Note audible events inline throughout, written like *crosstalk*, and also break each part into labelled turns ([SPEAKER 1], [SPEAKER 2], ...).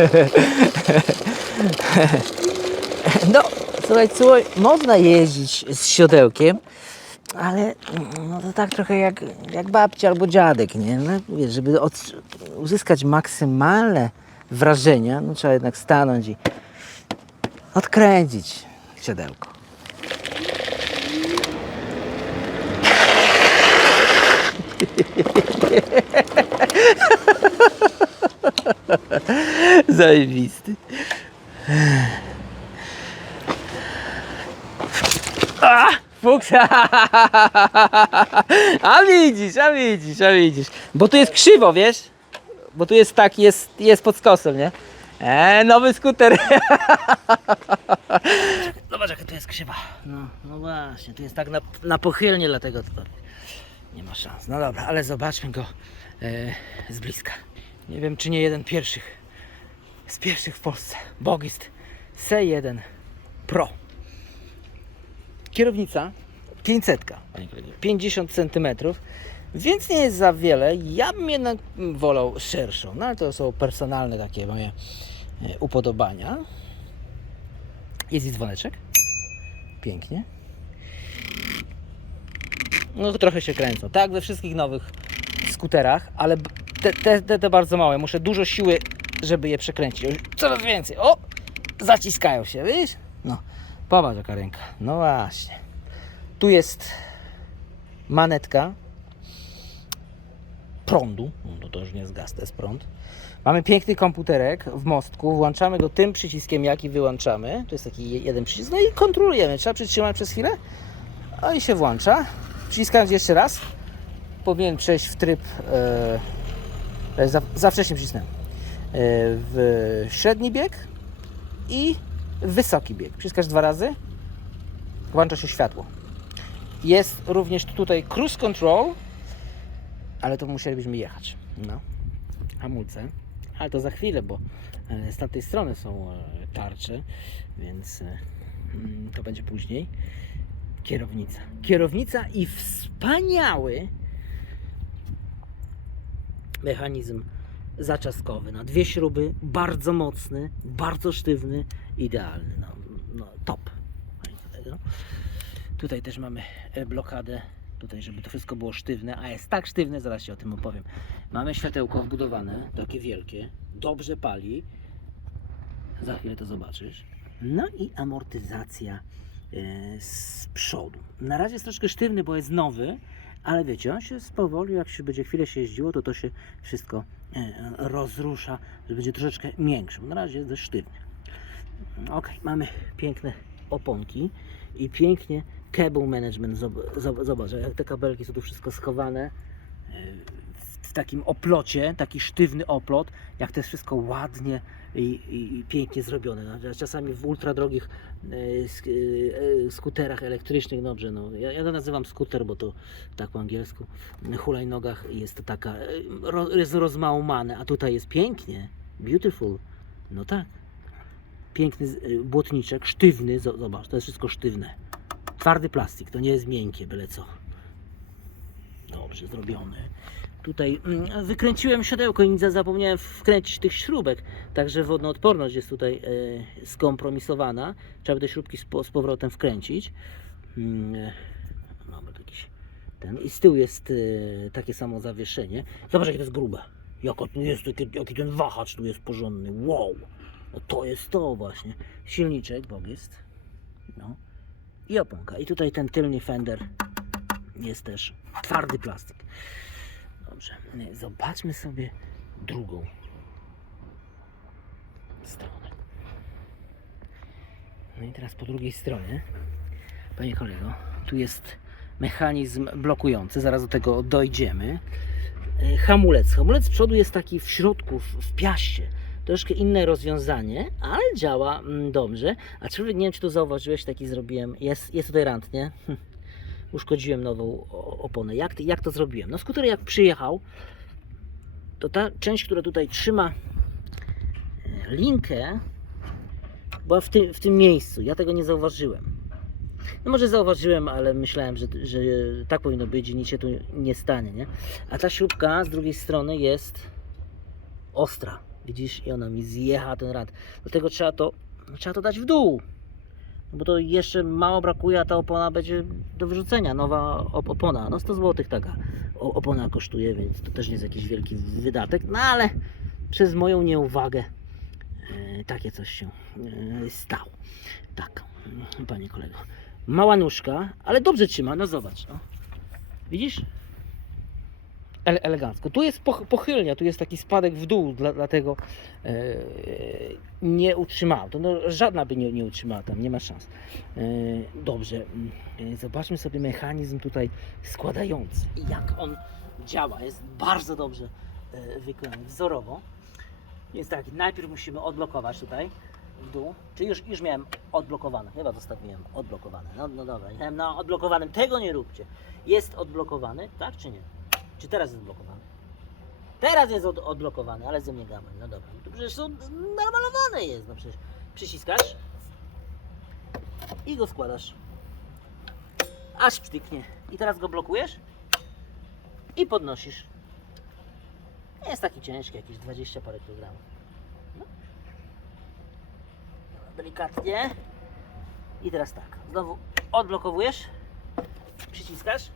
[SPEAKER 1] *laughs* No, słuchaj, słuchaj, można jeździć z siodełkiem, ale no to tak trochę jak, jak babcia albo dziadek, nie? No, wiesz, żeby od, uzyskać maksymalne wrażenia, no trzeba jednak stanąć i odkręcić siodełko. *laughs* *laughs* Zajebisty. A! *laughs* A widzisz, a widzisz, a widzisz. Bo tu jest krzywo, wiesz? Bo tu jest tak, jest, jest pod skosem, nie? E, nowy skuter. *laughs* Zobacz, jaka tu jest krzywa. No, no właśnie, tu jest tak na, na pochylnie, dlatego to nie ma szans. No dobra, ale zobaczmy go e, z bliska. Nie wiem, czy nie jeden pierwszych, z pierwszych w Polsce. Bogist C1 Pro. Kierownica 500, panie kolego, 50 cm, więc nie jest za wiele. Ja bym jednak wolał szerszą, no ale to są personalne takie moje e, upodobania. Jest i dzwoneczek. Pięknie. No trochę się kręcą, tak we wszystkich nowych skuterach, ale te, te, te bardzo małe. Muszę dużo siły, żeby je przekręcić. Coraz więcej. O! Zaciskają się, widzisz? No, popatrz jaka ręka. No właśnie. Tu jest manetka prądu. No to już nie jest gaz, to jest prąd. Mamy piękny komputerek w mostku. Włączamy go tym przyciskiem, jaki wyłączamy. To jest taki je- jeden przycisk. No i kontrolujemy. Trzeba przytrzymać przez chwilę. No i się włącza. Wciskając jeszcze raz, powinien przejść w tryb. E, za, za wcześnie wcisnąłem. E, w średni bieg i wysoki bieg. Wciskasz dwa razy, włącza się światło. Jest również tutaj cruise control, ale to musielibyśmy jechać. No. Hamulce. Ale to za chwilę, bo e, z tamtej strony są e, tarcze, więc mm, to będzie później. Kierownica. Kierownica i wspaniały mechanizm zaczaskowy na dwie śruby, bardzo mocny, bardzo sztywny, idealny. No, no top. Tutaj też mamy e, blokadę, tutaj żeby to wszystko było sztywne, a jest tak sztywne, zaraz się o tym opowiem. Mamy światełko wbudowane, takie wielkie, dobrze pali. Za chwilę to zobaczysz. No i amortyzacja e, z przodu. Na razie jest troszkę sztywny, bo jest nowy, ale wiecie, on się spowoli, jak się będzie chwilę się jeździło, to to się wszystko rozrusza, że będzie troszeczkę miększy. Na razie jest sztywny. Ok, mamy piękne oponki i pięknie cable management. Zob- zob- Zobacz, jak te kabelki są tu wszystko schowane e, w takim oplocie, taki sztywny oplot, jak to jest wszystko ładnie i, i, pięknie zrobione. No, czasami w ultra drogich e, e, e, skuterach elektrycznych, dobrze, no, ja, ja to nazywam skuter, bo to tak po angielsku, hulajnogach jest to taka, e, ro, jest rozmałumane, a tutaj jest pięknie, beautiful, no tak. Piękny błotniczek, sztywny, zo- zobacz, to jest wszystko sztywne. Twardy plastik, to nie jest miękkie, byle co. Dobrze zrobione. Tutaj mm, wykręciłem siodełko i za- zapomniałem wkręcić tych śrubek, także wodnoodporność jest tutaj e, skompromisowana. Trzeba te śrubki z, po, z powrotem wkręcić. Mm, e, mamy jakiś ten. I z tyłu jest e, takie samo zawieszenie. Zobacz, jakie to jest grube. Jaka jest, jaki, jaki ten wahacz tu jest porządny. Wow! No to jest to właśnie. Silniczek, bok jest. No. I oponka. I tutaj ten tylny fender jest też twardy plastik. Dobrze. Nie, Zobaczmy sobie drugą stronę. No i teraz po drugiej stronie, panie kolego, tu jest mechanizm blokujący, zaraz do tego dojdziemy. E, Hamulec. Hamulec z przodu jest taki w środku, w, piaście. Troszkę inne rozwiązanie, ale działa mm, dobrze. A człowiek, nie wiem czy tu zauważyłeś, taki zrobiłem. Jest, jest tutaj rant, nie? *laughs* Uszkodziłem nową oponę. Jak, jak to zrobiłem? No skuter jak przyjechał, to ta część, która tutaj trzyma e, linkę, była w tym, w tym miejscu. Ja tego nie zauważyłem. No może zauważyłem, ale myślałem, że, że tak powinno być i nic się tu nie stanie, nie? A ta śrubka z drugiej strony jest ostra. Widzisz? I ona mi zjecha ten rad. Dlatego trzeba to, trzeba to dać w dół. Bo to jeszcze mało brakuje, a ta opona będzie do wyrzucenia. Nowa op- opona, no 100 zł taka opona kosztuje, więc to też nie jest jakiś wielki wydatek. No ale przez moją nieuwagę e, takie coś się e, stało. Tak, panie kolego. Mała nóżka, ale dobrze trzyma, no zobacz. No. Widzisz? Ele elegancko. Tu jest poch pochylnia, tu jest taki spadek w dół, dla, dlatego e, nie utrzymała. To no, żadna by nie, nie utrzymała tam, nie ma szans. E, dobrze, e, zobaczmy sobie mechanizm tutaj składający. Jak on działa. Jest bardzo dobrze wykonany, wzorowo. Więc tak, najpierw musimy odblokować tutaj w dół. Czy już, już miałem odblokowane? Chyba zostawiłem odblokowane. No, no dobra, jechałem na odblokowanym. Tego nie róbcie. Jest odblokowany, tak czy nie? Czy teraz jest blokowany? Teraz jest od, odblokowany, ale ze mnie gamoń. No dobra, to przecież to normalowane jest. No przecież przyciskasz i go składasz. Aż pstryknie. I teraz go blokujesz i podnosisz. Nie jest taki ciężki, jakieś 20 parę kilogramów. No. Delikatnie. I teraz tak. Znowu odblokowujesz. Przyciskasz.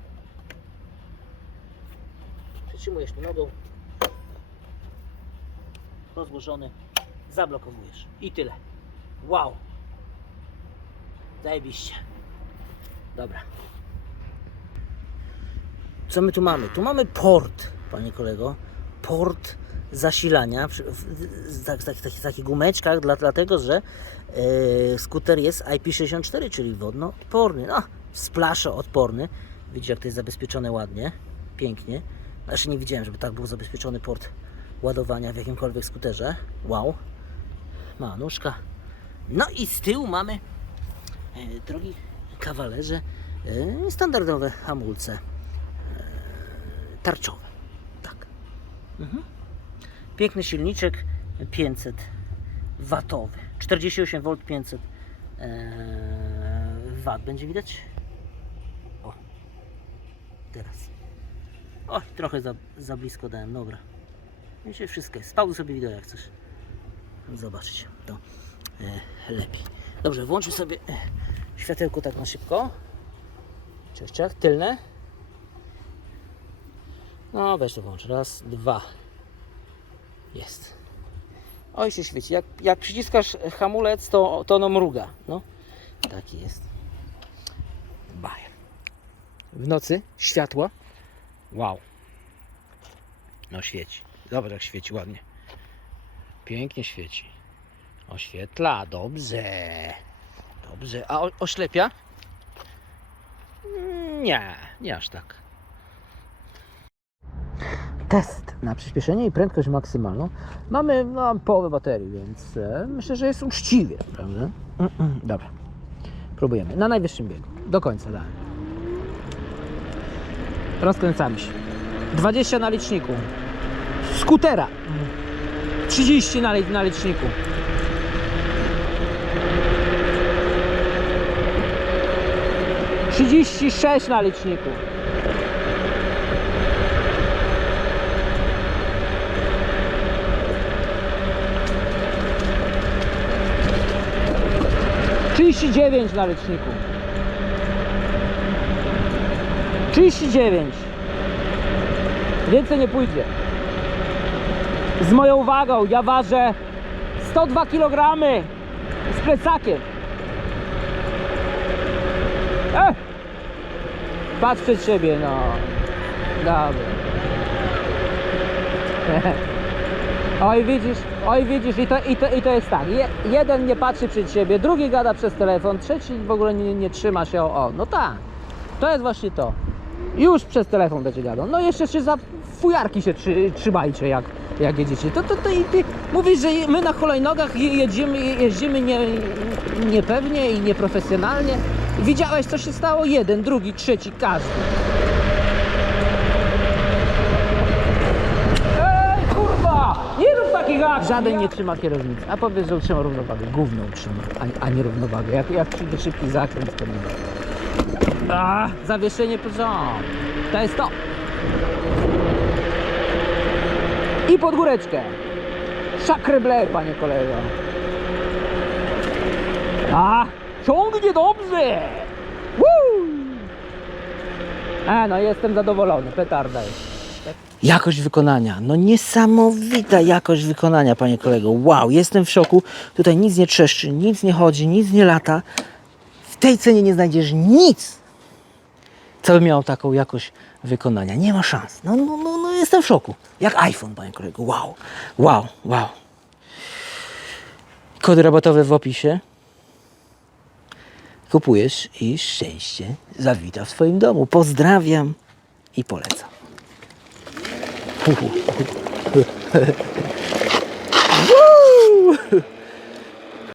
[SPEAKER 1] Przytrzymujesz tu nogą. Rozłożony. Zablokowujesz. I tyle. Wow. Zajebiście. Dobra. Co my tu mamy? Tu mamy port, panie kolego. Port zasilania w- w- tak- tak- takich gumeczkach, dla, dlatego że e, skuter jest IP64, czyli wodnoodporny. No, splaszo odporny. Widzicie, jak to jest zabezpieczone ładnie, pięknie. Jeszcze nie widziałem, żeby tak był zabezpieczony port ładowania w jakimkolwiek skuterze. Wow. Ma nóżka. No i z tyłu mamy, e, drogi kawalerze, e, standardowe hamulce e, tarczowe. Tak. Mhm. Piękny silniczek 500 watowy. 48 V 500 e, W. Będzie widać? O. Teraz. O, trochę za, za blisko dałem, dobra. Wiecie, wszystko jest. Spauzuj sobie wideo jak chcesz. Zobaczyć to e, lepiej. Dobrze, włączmy sobie e, światełko tak na szybko. Cześć, jak? Tylne. No, weź to włącz. Raz, dwa. Jest. Oj, się świeci. Jak, jak przyciskasz hamulec, to, to ono mruga. No, taki jest. Bajer. W nocy światło. Wow. No świeci. Dobra, jak świeci ładnie. Pięknie świeci. Oświetla, dobrze. Dobrze. A o, oślepia? Nie, nie aż tak. Test na przyspieszenie i prędkość maksymalną. Mamy no, połowę baterii, więc e, myślę, że jest uczciwie, prawda? Mm, mm, Dobra. Próbujemy. Na najwyższym biegu. Do końca dałem. Rozkręcamy się. 20 na liczniku. Skutera. 30 na, na liczniku. Trzydzieści sześć na liczniku. Trzydzieści dziewięć na liczniku. Trzydzieści dziewięć. Więcej nie pójdzie. Z moją wagą ja ważę 102 kg z plecakiem. Ech! Patrz przed siebie, no. Dobra. *laughs* Oj widzisz, oj widzisz i to, i to, i to jest tak. Je, jeden nie patrzy przed siebie, drugi gada przez telefon, trzeci w ogóle nie, nie trzyma się o, o. No tak. To jest właśnie to. Już przez telefon będzie gadał. No jeszcze się za fujarki się trzy, trzymajcie jak, jak jedziecie. To, to, to i ty mówisz, że my na hulajnogach je- jedziemy, jeździmy nie, niepewnie i nieprofesjonalnie. Widziałeś co się stało? Jeden, drugi, trzeci, każdy. Ej kurwa! Nie rób takich akcji! Żaden nie trzyma kierownicy. A powiedz, że utrzyma równowagę. Gówno utrzyma, a, a nie równowagę. Jak, jak przyjdzie szybki zakręt, to nie. A, zawieszenie porządku. To jest to. I pod góreczkę. Szakryble, panie kolego. A, ciągnie dobrze. Woo! A, no jestem zadowolony, petarda jest. Jakość wykonania, no niesamowita jakość wykonania, panie kolego. Wow, jestem w szoku. Tutaj nic nie trzeszczy, nic nie chodzi, nic nie lata. W tej cenie nie znajdziesz nic, co by miało taką jakość wykonania. Nie ma szans. No, no, no, no jestem w szoku. Jak iPhone, panie kolego. Wow, wow, wow. Kody rabatowe w opisie. Kupujesz i szczęście zawita w swoim domu. Pozdrawiam i polecam. *laughs* Woo!